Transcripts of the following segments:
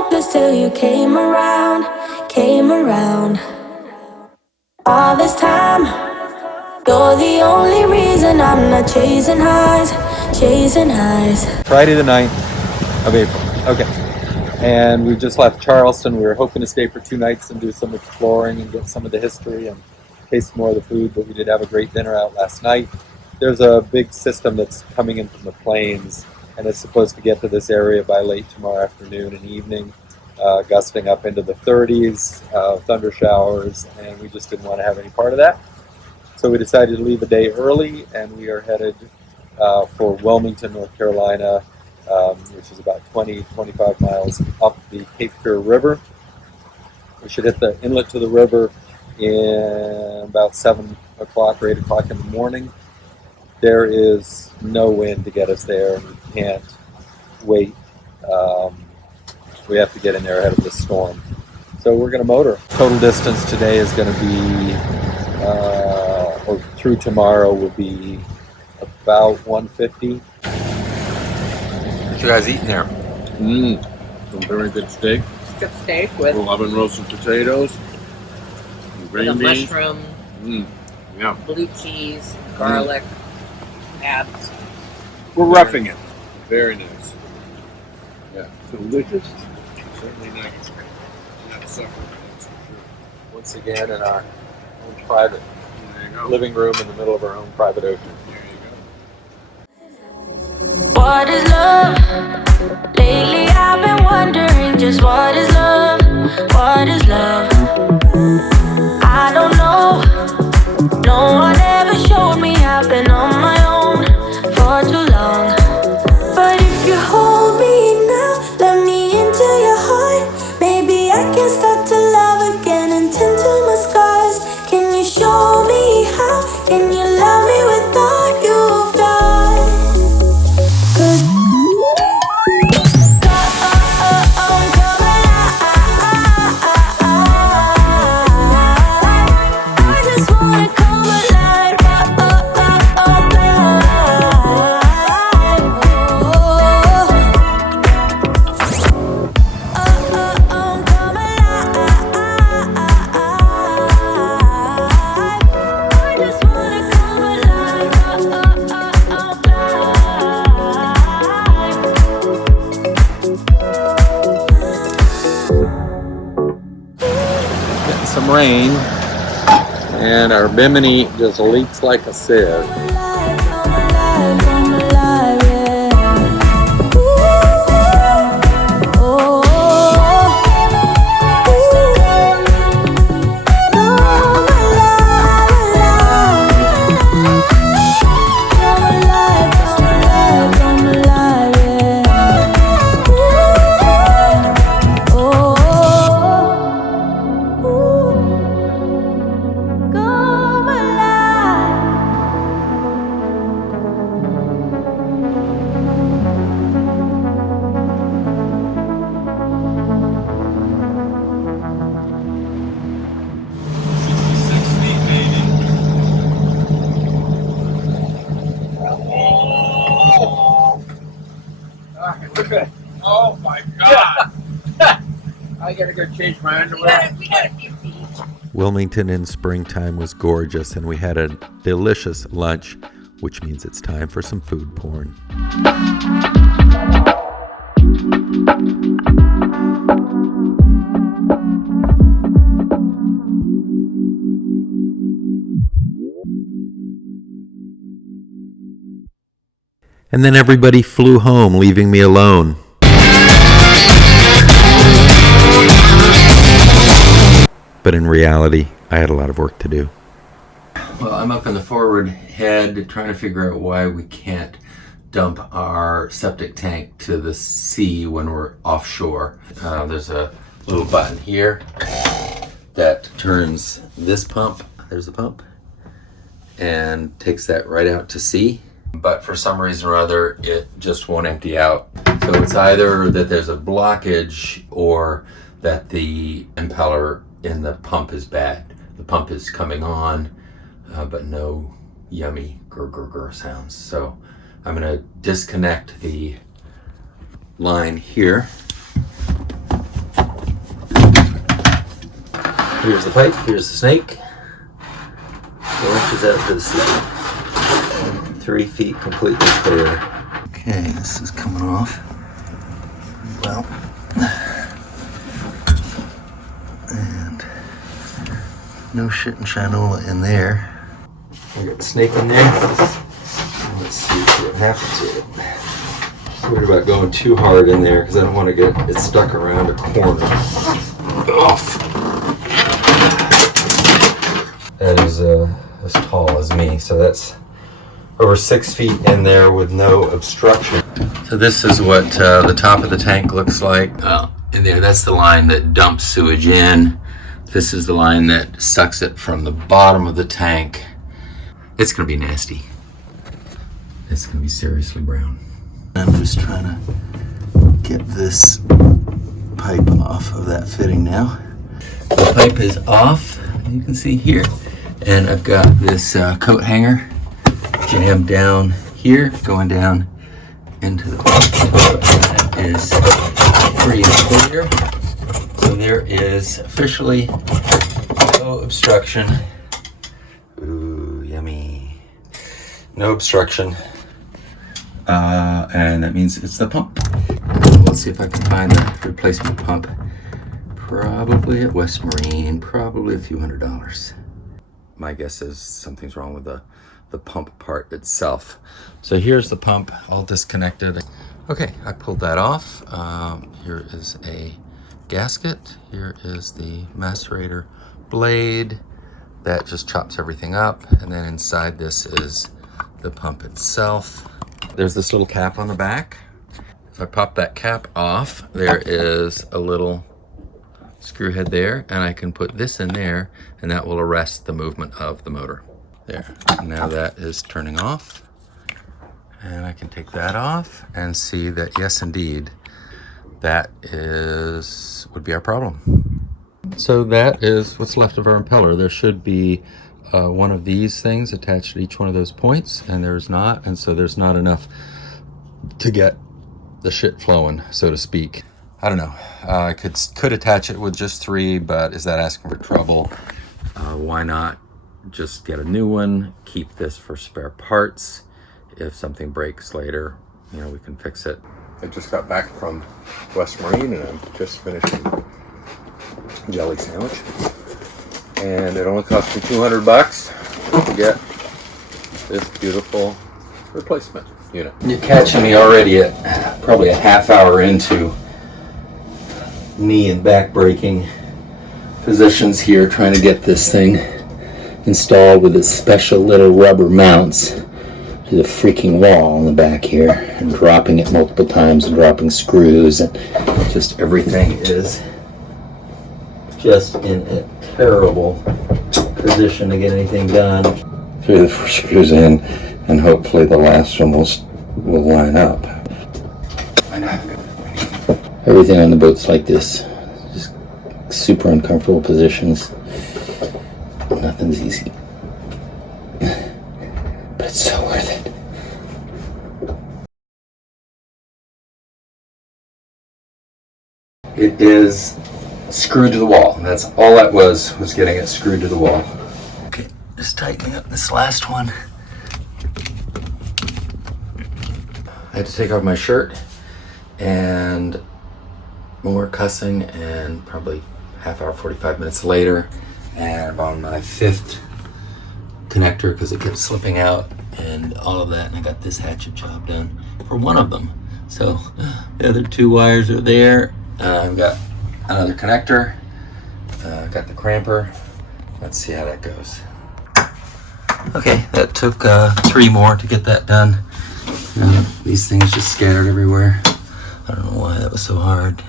hopeless till you came around, came around. All this time, you're the only reason I'm not chasing highs, chasing highs. Friday the 9th of April. Okay. And we just left Charleston. We were hoping to stay for 2 nights and do some exploring and get some of the history and taste more of the food, but we did have a great dinner out last night. There's a big system that's coming in from the plains, and it's supposed to get to this area by late tomorrow afternoon and evening, gusting up into the 30s, thunder showers, and we just didn't want to have any part of that. So we decided to leave a day early, and we are headed for Wilmington, North Carolina, which is about 25 miles up the Cape Fear River. We should hit the inlet to the river in about 7 o'clock or 8 o'clock in the morning. There is no wind to get us there, and we can't wait. We have to get in there ahead of the storm. So we're going to motor. Total distance today is going to be, or through tomorrow, will be about 150. What you guys eating there? Some very good steak. Strip steak with oven roasted potatoes. Green beans. mushroom, Yeah. blue cheese, garlic, abs. We're roughing it. Very nice. Yeah. Delicious. Certainly nice. Not suffering, that's for sure. Once again in our own private There you go. living room in the middle of our own private ocean. There you go. What is love? Lately I've been wondering just what is love? What is love? I don't know. No one ever showed me. I've been on my own for too long. But if you hold me now, let me into your heart. Maybe I can start to love again and tend to my scars. Can you show me how? Can you love me with all you've got? 'Cause some rain, and our bimini just leaks like a sieve. Oh my God! I gotta go change my underwear. We got a few feet. Wilmington in springtime was gorgeous, and we had a delicious lunch, which means it's time for some food porn. And then everybody flew home, leaving me alone. But in reality, I had a lot of work to do. Well, I'm up in the forward head trying to figure out why we can't dump our septic tank to the sea when we're offshore. There's a little button here that turns this pump, there's the pump, and takes that right out to sea. But for some reason or other, it just won't empty out. So it's either that there's a blockage or that the impeller in the pump is bad. The pump is coming on, but no yummy grr sounds. So I'm gonna disconnect the line here here's the pipe, here's the snake. 4 inches out to the sea. 3 feet completely clear. Okay, this is coming off. Well, and no shit and shinola in there. I got the snake in there. Let's see what happens with it. Just worried about going too hard in there because I don't want to get it stuck around a corner. Off. That is as tall as me, so that's over 6 feet in there with no obstruction. So this is what the top of the tank looks like. In there, that's the line that dumps sewage in. This is the line that sucks it from the bottom of the tank. It's gonna be nasty. It's gonna be seriously brown. I'm just trying to get this pipe off of that fitting now. The pipe is off, as you can see here. And I've got this coat hanger jammed down here, going down into the pipe. That is free and clear. So there is officially no obstruction. Ooh, yummy. No obstruction. And that means it's the pump. Let's see if I can find the replacement pump. Probably at West Marine, probably a few $100s. My guess is something's wrong with the pump part itself. So here's the pump all disconnected. Okay, I pulled that off. Here is a gasket. Here is the macerator blade. That just chops everything up. And then inside this is the pump itself. There's this little cap on the back. If I pop that cap off, there is a little screw head there, and I can put this in there, and that will arrest the movement of the motor. There, now that is turning off, and I can take that off and see that yes indeed, that would be our problem. So that is what's left of our impeller. There should be one of these things attached to each one of those points, and there's not, and so there's not enough to get the shit flowing, so to speak. I don't know. I could attach it with just 3, but is that asking for trouble? Why not just get a new one, keep this for spare parts. If something breaks later, you know, we can fix it. I just got back from West Marine and I'm just finishing a jelly sandwich. And it only cost me $200 to get this beautiful replacement unit. You're catching me already at probably a half hour into knee and back breaking positions here, trying to get this thing installed with its special little rubber mounts to the freaking wall on the back here, and dropping it multiple times and dropping screws, and just everything is just in a terrible position to get anything done. 3 of the 4 screws in, and hopefully the last one will line up. Everything on the boat's like this, just super uncomfortable positions. Nothing's easy, but it's so worth it. It is screwed to the wall, and that's all that was getting it screwed to the wall. Okay, just tightening up this last one. I had to take off my shirt, and more cussing, and probably half hour, 45 minutes later, and I'm on my 5th connector because it kept slipping out and all of that, and I got this hatchet job done for one of them. So the other 2 wires are there. I've got another connector, got the cramper. Let's see how that goes. Okay, that took 3 more to get that done. These things just scattered everywhere. I don't know why that was so hard.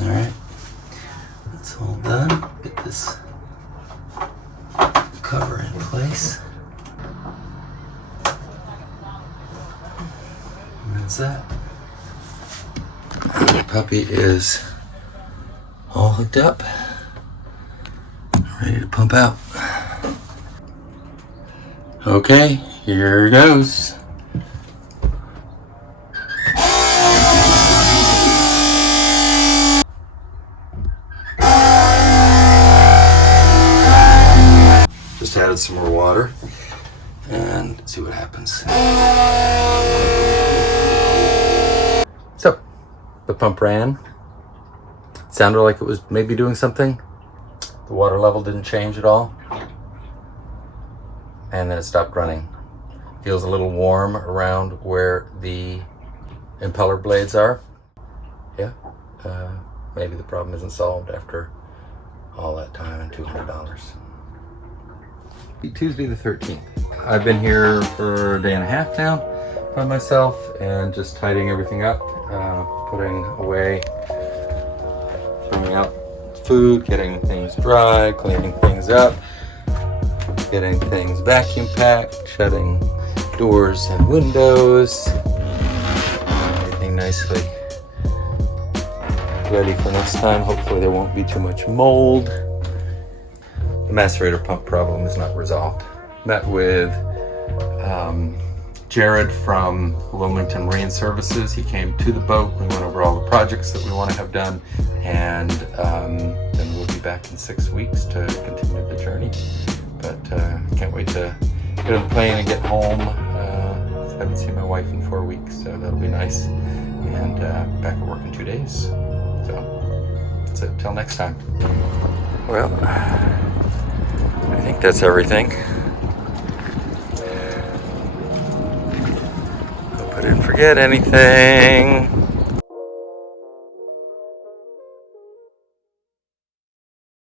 Alright, that's all done. Get this cover in place. And that's that. The puppy is all hooked up, ready to pump out. Okay, here goes. Just added some more water and see what happens. So, the pump ran. It sounded like it was maybe doing something. The water level didn't change at all. And then it stopped running. Feels a little warm around where the impeller blades are. Yeah, maybe the problem isn't solved after all that time and $200. Tuesday the 13th. I've been here for a day and a half now by myself and just tidying everything up, putting away, throwing out food, getting things dry, cleaning things up, getting things vacuum packed, shutting doors and windows, everything nicely ready for next time. Hopefully there won't be too much mold. The macerator pump problem is not resolved. Met with Jared from Wilmington Marine Services. He came to the boat. We went over all the projects that we want to have done, and then we'll be back in 6 weeks to continue the journey. But can't wait to get on the plane and get home. I haven't seen my wife in 4 weeks, so that'll be nice. And back at work in 2 days. So that's it. Till next time. Well, I think that's everything. Hope I didn't forget anything.